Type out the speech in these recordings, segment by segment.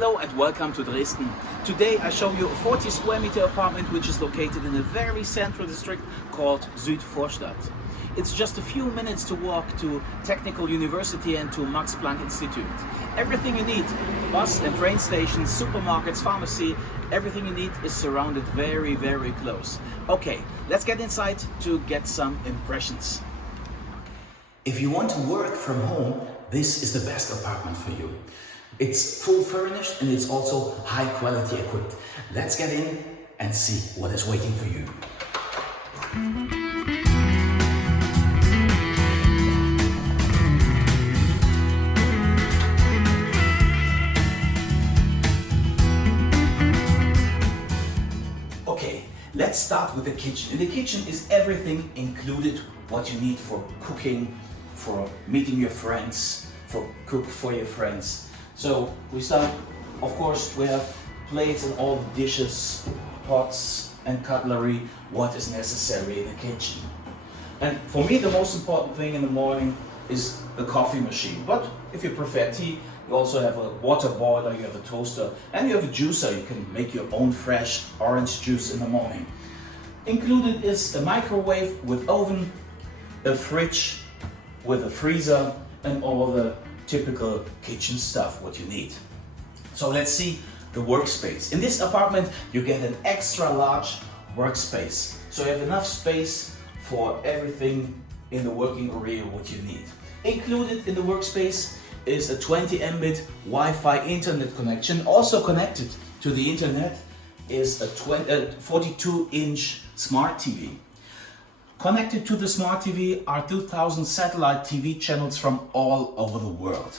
Hello and welcome to Dresden. Today I show you a 40 square meter apartment which is located in a very central district called Furnished. It's just a few minutes to walk to Technical University and to Max-Planck-Institut. Everything you need, bus and train stations, supermarkets, pharmacy, everything you need is surrounded very, very close. Okay, let's get inside to get some impressions. If you want to work from home, this is the best apartment for you. It's full furnished and it's also high quality equipped. Let's get in and see what is waiting for you. Okay, let's start with the kitchen. In the kitchen is everything included what you need for cooking, for meeting your friends, for cook for your friends. So we start, of course, we have plates and all the dishes, pots and cutlery, what is necessary in the kitchen. And for me, the most important thing in the morning is the coffee machine. But if you prefer tea, you also have a water boiler, you have a toaster, and you have a juicer. You can make your own fresh orange juice in the morning. Included is a microwave with oven, a fridge with a freezer, and all the typical kitchen stuff what you need. So let's see the workspace. In this apartment you get an extra large workspace. So you have enough space for everything in the working area what you need. Included in the workspace is a 20 Mbit Wi-Fi internet connection. Also connected to the internet is a 42-inch smart TV. Connected to the smart TV are 2000 satellite TV channels from all over the world.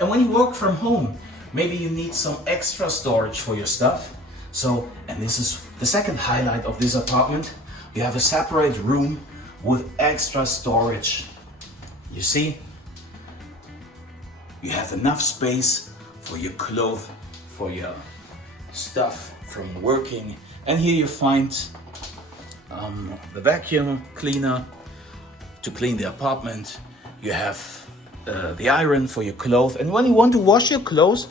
And when you work from home, maybe you need some extra storage for your stuff. So, and this is the second highlight of this apartment, you have a separate room with extra storage. You see, you have enough space for your clothes, for your stuff from working. And here you find the vacuum cleaner to clean the apartment. You have the iron for your clothes, and when you want to wash your clothes,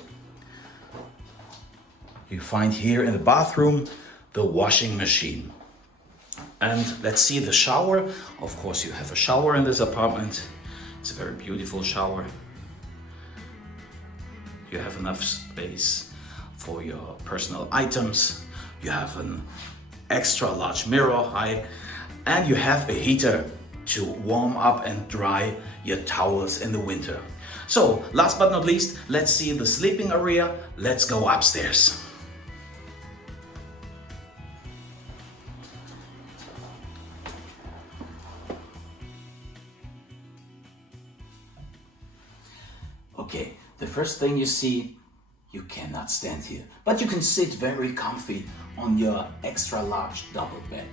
you find here in the bathroom the washing machine. And let's see the shower. Of course, you have a shower in this apartment. It's a very beautiful shower. You have enough space for your personal items. You have an extra large mirror high, and you have a heater to warm up and dry your towels in the winter. So last but not least, let's see the sleeping area. Let's go upstairs. Okay, the first thing you see, you cannot stand here, but you can sit very comfy on your extra large double bed.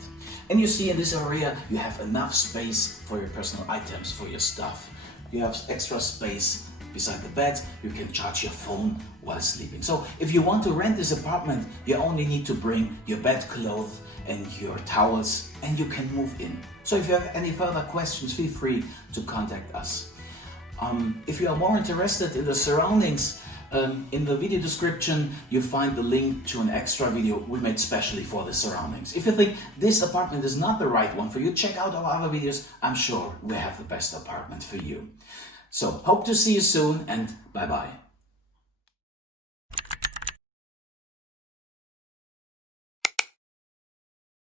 And you see in this area you have enough space for your personal items, for your stuff. You have extra space beside the bed. You can charge your phone while sleeping. So if you want to rent this apartment, you only need to bring your bedclothes and your towels and you can move in. So if you have any further questions, feel free to contact us. If you are more interested in the surroundings, in the video description you find the link to an extra video we made specially for the surroundings. If you think this apartment is not the right one for you, check out our other videos. I'm sure we have the best apartment for you. So hope to see you soon and bye bye.